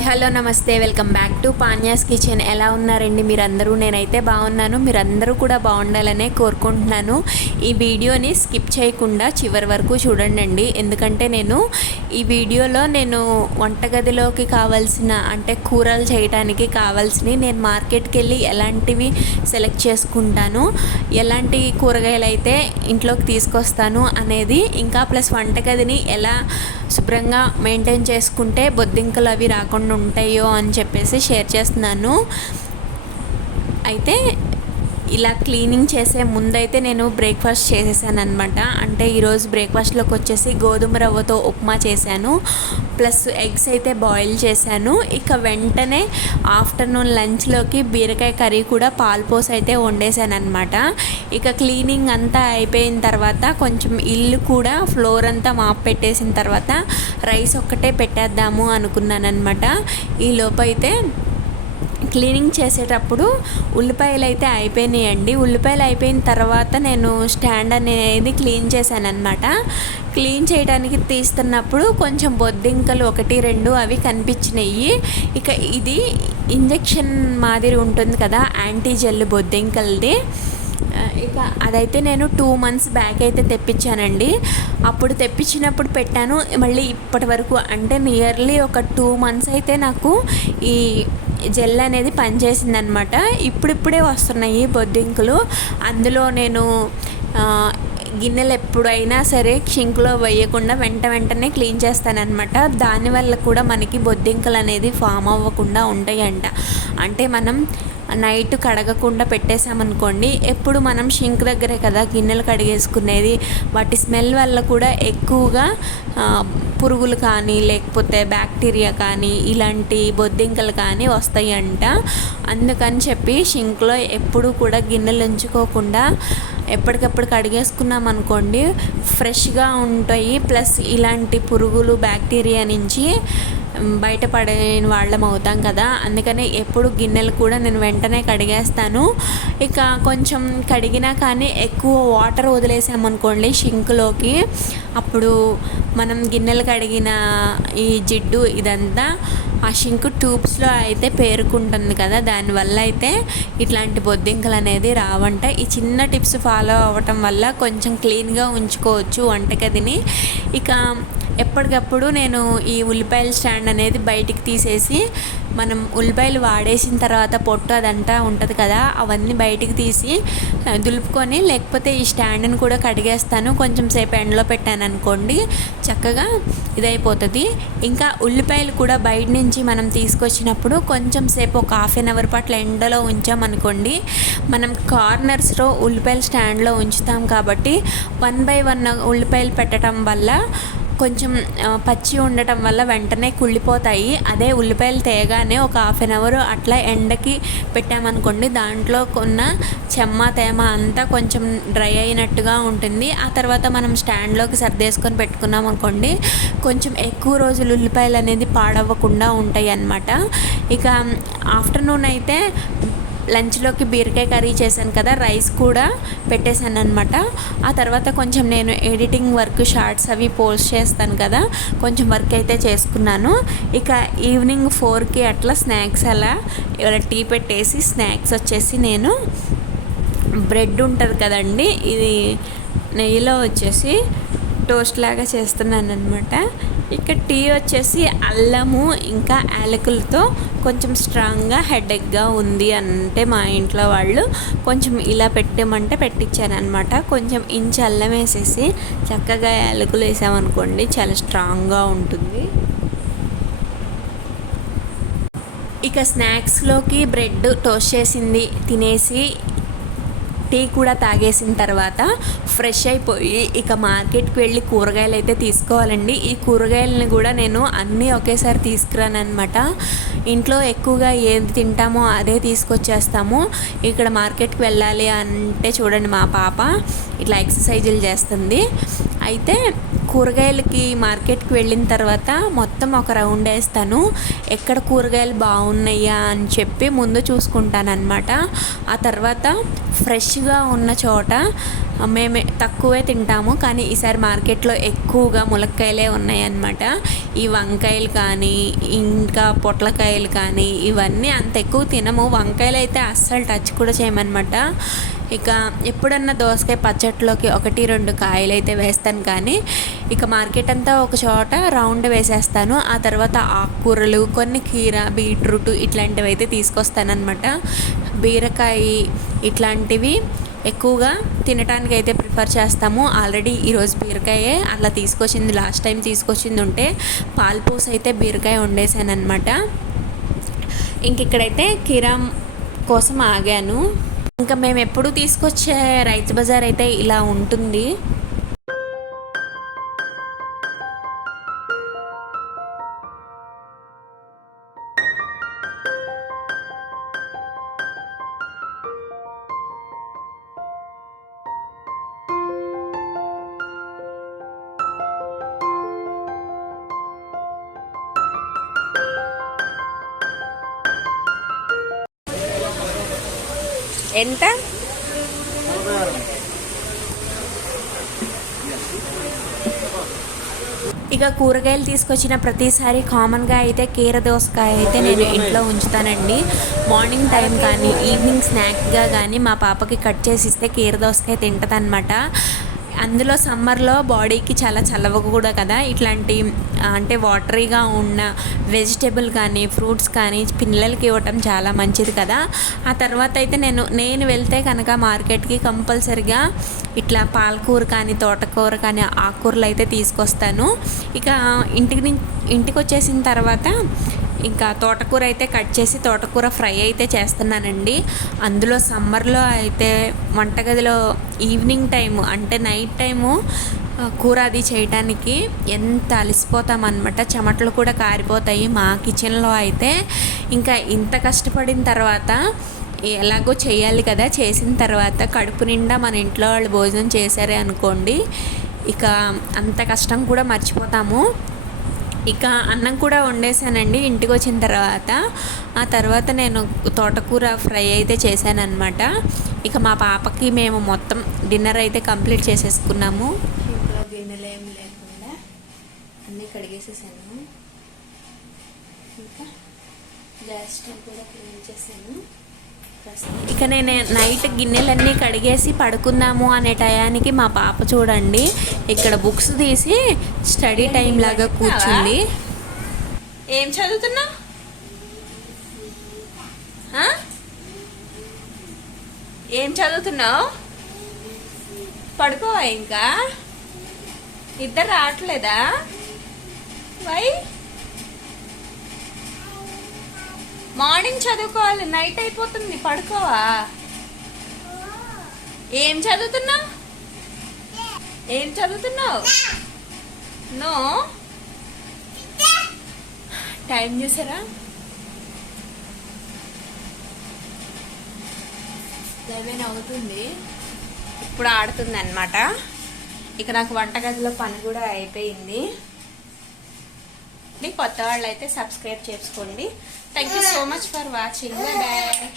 Hi hello నమస్తే welcome back to పాన్యాస్ kitchen. ఎలా ఉన్నారండి మీరందరూ? నేనైతే బాగున్నాను. మీరందరూ కూడా బాగుండాలనే కోరుకుంటున్నాను. ఈ వీడియోని స్కిప్ చేయకుండా చివరి వరకు చూడండి. ఎందుకంటే ఈ వీడియోలో నేను వంటగదిలోకి కావాల్సిన అంటే కూరలు చేయడానికి కావాల్సినవి నేను మార్కెట్కి వెళ్ళి ఎలాంటివి సెలెక్ట్ చేసుకుంటాను, ఎలాంటి కూరగాయలు అయితే ఇంట్లోకి తీసుకొస్తాను అనేది, ఇంకా ప్లస్ వంటగదిని ఎలా శుభ్రంగా మెయింటైన్ చేసుకుంటే బొద్దింకలు అవి రాకుండా ఉంటాయో అని చెప్పేసి షేర్ చేస్తున్నాను. అయితే ఇలా క్లీనింగ్ చేసే ముందైతే నేను బ్రేక్ఫాస్ట్ చేసేసాను అనమాట. అంటే ఈరోజు బ్రేక్ఫాస్ట్లోకి వచ్చేసి గోధుమ రవ్వతో ఉప్మా చేశాను, ప్లస్ ఎగ్స్ అయితే బాయిల్ చేశాను. ఇక వెంటనే ఆఫ్టర్నూన్ లంచ్లోకి బీరకాయ కర్రీ కూడా పాలు పోసి అయితే వండేసాను అనమాట. ఇక క్లీనింగ్ అంతా అయిపోయిన తర్వాత కొంచెం ఇల్లు కూడా ఫ్లోర్ అంతా మాప్ పెట్టేసిన తర్వాత రైస్ ఒక్కటే పెట్టేద్దాము అనుకున్నాను అనమాట. ఈ లోపైతే క్లీనింగ్ చేసేటప్పుడు ఉల్లిపాయలు అయితే అయిపోయినాయండి. ఉల్లిపాయలు అయిపోయిన తర్వాత నేను స్టాండ్ అనేది క్లీన్ చేశాను అనమాట. క్లీన్ చేయడానికి తీస్తున్నప్పుడు కొంచెం బొద్దింకలు 1-2 అవి కనిపించినాయి. ఇక ఇది ఇంజెక్షన్ మాదిరి ఉంటుంది కదా, యాంటీ జెల్ బొద్దింకలది. ఇక అదైతే నేను 2 months బ్యాక్ అయితే తెప్పించానండి. అప్పుడు తెప్పించినప్పుడు పెట్టాను. మళ్ళీ ఇప్పటి వరకు అంటే నియర్లీ ఒక 2 months అయితే నాకు ఈ జెల్ అనేది పనిచేసిందనమాట. ఇప్పుడిప్పుడే వస్తున్నాయి బొద్దింకలు. అందులో నేను గిన్నెలు ఎప్పుడైనా సరే షింక్లో వేయకుండా వెంటనే క్లీన్ చేస్తానన్నమాట. దానివల్ల కూడా మనకి బొద్దింకలు అనేది ఫామ్ అవ్వకుండా ఉంటాయంట. అంటే మనం నైట్ కడగకుండా పెట్టేసామనుకోండి, ఎప్పుడు మనం షింక్ దగ్గరే కదా గిన్నెలు కడిగేసుకునేది, వాటి స్మెల్ వల్ల కూడా ఎక్కువగా పురుగులు కానీ లేకపోతే బ్యాక్టీరియా కానీ ఇలాంటి బొద్దింకలు కానీ వస్తాయంట. అందుకని చెప్పి షింక్లో ఎప్పుడు కూడా గిన్నెలు ఉంచుకోకుండా ఎప్పటికప్పుడు కడిగేసుకున్నాం అనుకోండి, ఫ్రెష్గా ఉంటాయి. ప్లస్ ఇలాంటి పురుగులు బ్యాక్టీరియా నుంచి బయటపడే వాళ్ళం అవుతాం కదా. అందుకని ఎప్పుడు గిన్నెలు కూడా నేను వెంటనే కడిగేస్తాను. ఇక కొంచెం కడిగినా కానీ ఎక్కువ వాటర్ వదిలేసామనుకోండి షింక్లోకి, అప్పుడు మనం గిన్నెలు కడిగిన ఈ జిడ్డు ఇదంతా ఆ షింక్ ట్యూబ్స్లో అయితే పేరుకుంటుంది కదా, దానివల్ల అయితే ఇట్లాంటి బొద్దింకలు అనేది రావంట. ఈ చిన్న టిప్స్ ఫాలో అవ్వటం వల్ల కొంచెం క్లీన్గా ఉంచుకోవచ్చు వంటగదిని. ఇక ఎప్పటికప్పుడు నేను ఈ ఉల్లిపాయల స్టాండ్ అనేది బయటికి తీసేసి, మనం ఉల్లిపాయలు వాడేసిన తర్వాత పొట్టు అదంతా ఉంటుంది కదా, అవన్నీ బయటికి తీసి దులుపుకొని లేకపోతే ఈ స్టాండ్ని కూడా కడిగేస్తాను. కొంచెం సేపు ఎండలో పెట్టాను అనుకోండి, చక్కగా ఇదైపోతుంది. ఇంకా ఉల్లిపాయలు కూడా బయట నుంచి మనం తీసుకొచ్చినప్పుడు కొంచెం సేపు ఒక 1/2 hour పాటు ఎండలో ఉంచామనుకోండి, మనం కార్నర్స్లో ఉల్లిపాయల స్టాండ్లో ఉంచుతాం కాబట్టి 1 by 1 ఉల్లిపాయలు పెట్టడం వల్ల కొంచెం పచ్చి ఉండటం వల్ల వెంటనే కుళ్ళిపోతాయి. అదే ఉల్లిపాయలు తేగానే ఒక 1/2 hour అట్లా ఎండకి పెట్టామనుకోండి, దాంట్లో కొన్న చెమ్మ తేమ అంతా కొంచెం డ్రై అయినట్టుగా ఉంటుంది. ఆ తర్వాత మనం స్టాండ్లోకి సర్దేసుకొని పెట్టుకున్నాం అనుకోండి, కొంచెం ఎక్కువ రోజులు ఉల్లిపాయలు అనేది పాడవ్వకుండా ఉంటాయి అన్నమాట. ఇక ఆఫ్టర్నూన్ అయితే లంచ్లోకి బీరకాయ కర్రీ చేశాను కదా, రైస్ కూడా పెట్టేశాను అనమాట. ఆ తర్వాత కొంచెం నేను ఎడిటింగ్ వర్క్, షార్ట్స్ అవి పోస్ట్ చేస్తాను కదా, కొంచెం వర్క్ అయితే చేసుకున్నాను. ఇక ఈవినింగ్ 4కి అట్లా స్నాక్స్ అలా ఇలా టీ పెట్టేసి, స్నాక్స్ వచ్చేసి నేను బ్రెడ్ ఉంటుంది కదండి, ఇది నెయ్యిలో వచ్చేసి టోస్ట్ లాగా చేస్తున్నాను అనమాట. ఇక టీ వచ్చేసి అల్లము ఇంకా యాలకులతో కొంచెం స్ట్రాంగ్గా హెడేక్గా ఉంది అంటే మా ఇంట్లో వాళ్ళు కొంచెం ఇలా పెట్టమంటే పెట్టించారనమాట. కొంచెం ఇంచు అల్లం వేసేసి చక్కగా యాలకులు వేసామనుకోండి, చాలా స్ట్రాంగ్గా ఉంటుంది. ఇక స్నాక్స్లోకి బ్రెడ్ టోస్ట్ చేసింది తినేసి టీ కూడా తాగేసిన తర్వాత ఫ్రెష్ అయిపోయి ఇక మార్కెట్కి వెళ్ళి కూరగాయలు అయితే తీసుకోవాలండి. ఈ కూరగాయలని కూడా నేను అన్నీ ఒకేసారి తీసుకురాను అనమాట. ఇంట్లో ఎక్కువగా ఏది తింటామో అదే తీసుకొచ్చేస్తాము. ఇక్కడ మార్కెట్కి వెళ్ళాలి అంటే చూడండి, మా పాప ఇట్లా ఎక్సర్సైజులు చేస్తుంది. అయితే కూరగాయలకి మార్కెట్కి వెళ్ళిన తర్వాత మొత్తం ఒక రౌండ్ వేస్తాను. ఎక్కడ కూరగాయలు బాగున్నాయా అని చెప్పి ముందు చూసుకుంటాను అనమాట. ఆ తర్వాత ఫ్రెష్గా ఉన్న చోట మేము తక్కువే తింటాము, కానీ ఈసారి మార్కెట్లో ఎక్కువగా ములక్కాయలే ఉన్నాయన్నమాట. ఈ వంకాయలు కానీ ఇంకా పొట్లకాయలు కానీ ఇవన్నీ అంత ఎక్కువ తినము. వంకాయలు అయితే అస్సలు టచ్ కూడా చేయమన్నమాట. ఇక ఎప్పుడన్నా దోసకాయ పచ్చట్లోకి 1-2 కాయలు అయితే వేస్తాను, కానీ ఇక మార్కెట్ అంతా ఒక చోట రౌండ్ వేసేస్తాను. ఆ తర్వాత ఆకుకూరలు, కొన్ని కీర, బీట్రూట్ ఇట్లాంటివి అయితే తీసుకొస్తానమాట. బీరకాయ ఇట్లాంటివి ఎక్కువగా తినడానికి అయితే ప్రిఫర్ చేస్తాము. ఆల్రెడీ ఈరోజు బీరకాయే అలా తీసుకొచ్చింది, లాస్ట్ టైం తీసుకొచ్చింది ఉంటే పాల్పూస్ అయితే బీరకాయ వండేసాను అనమాట. ఇంక ఇక్కడైతే కీరా కోసం ఆగాను. ఇంకా మేము ఎప్పుడు తీసుకొచ్చే రైతు బజార్ అయితే ఇలా ఉంటుంది. ఎంత? ఇక కూరగాయలు తీసుకొచ్చిన ప్రతిసారి కామన్గా అయితే కీర దోసకాయ అయితే నేను ఇంట్లో ఉంచుతానండి. మార్నింగ్ టైం కానీ ఈవినింగ్ స్నాక్గా కానీ మా పాపకి కట్ చేసి ఇస్తే కీర దోసకాయ తింటదనమాట. అందులో సమ్మర్లో బాడీకి చాలా చల్లవ కూడా కదా, ఇట్లాంటి అంటే వాటరీగా ఉన్న వెజిటేబుల్ కానీ ఫ్రూట్స్ కానీ పిల్లలకి ఇవ్వటం చాలా మంచిది కదా. ఆ తర్వాత అయితే నేను వెళ్తే కనుక మార్కెట్కి కంపల్సరిగా ఇట్లా పాలకూర కానీ తోటకూర కానీ ఆకుకూరలు అయితే తీసుకొస్తాను. ఇక ఇంటికి వచ్చేసిన తర్వాత ఇంకా తోటకూర అయితే కట్ చేసి తోటకూర ఫ్రై అయితే చేస్తున్నానండి. అందులో సమ్మర్లో అయితే వంటగదిలో ఈవినింగ్ టైము అంటే నైట్ టైము కూర అది చేయడానికి ఎంత అలసిపోతామన్నమాట. చెమటలు కూడా కారిపోతాయి మా కిచెన్లో అయితే. ఇంకా ఇంత కష్టపడిన తర్వాత ఎలాగో చేయాలి కదా, చేసిన తర్వాత కడుపు నిండా మన ఇంట్లో వాళ్ళు భోజనం చేశారే అనుకోండి, ఇక అంత కష్టం కూడా మర్చిపోతాము. ఇక అన్నం కూడా వండేసానండి ఇంటికి వచ్చిన తర్వాత. ఆ తర్వాత నేను తోటకూర ఫ్రై అయితే చేశాను అనమాట. ఇక మా పాపకి మేము మొత్తం డిన్నర్ అయితే కంప్లీట్ చేసేసుకున్నాము. ఇంట్లో గిన్నెలు ఏం లేకుండా అన్నీ కడిగేసేసాను. ఇంకా గ్యాస్ స్టవ్ కూడా క్లీన్ చేశాను. ఇక నేను నైట్ గిన్నెలన్నీ కడిగేసి పడుకుందాము అనే టయానికి మా పాప చూడండి ఇక్కడ బుక్స్ తీసి స్టడీ టైం లాగా కూర్చుంది. ఏం చదువుతున్నావు? ఏం చదువుతున్నావు? పడుకోవా? ఇంకా ఇద్దరు రావట్లేదా? వై? మార్నింగ్ చదువుకోవాలి, నైట్ అయిపోతుంది, పడుకోవా? ఏం చదువుతున్నావు? ఏం చదువుతున్నావు? నో టైం చూసారా? 11 అవుతుంది. ఇప్పుడు ఆడుతుంది అనమాట. ఇక నాకు వంటగదిలో పని కూడా అయిపోయింది. కొత్త వాళ్ళు అయితే సబ్స్క్రైబ్ చేసుకోండి. Thank you so much for watching. Bye bye.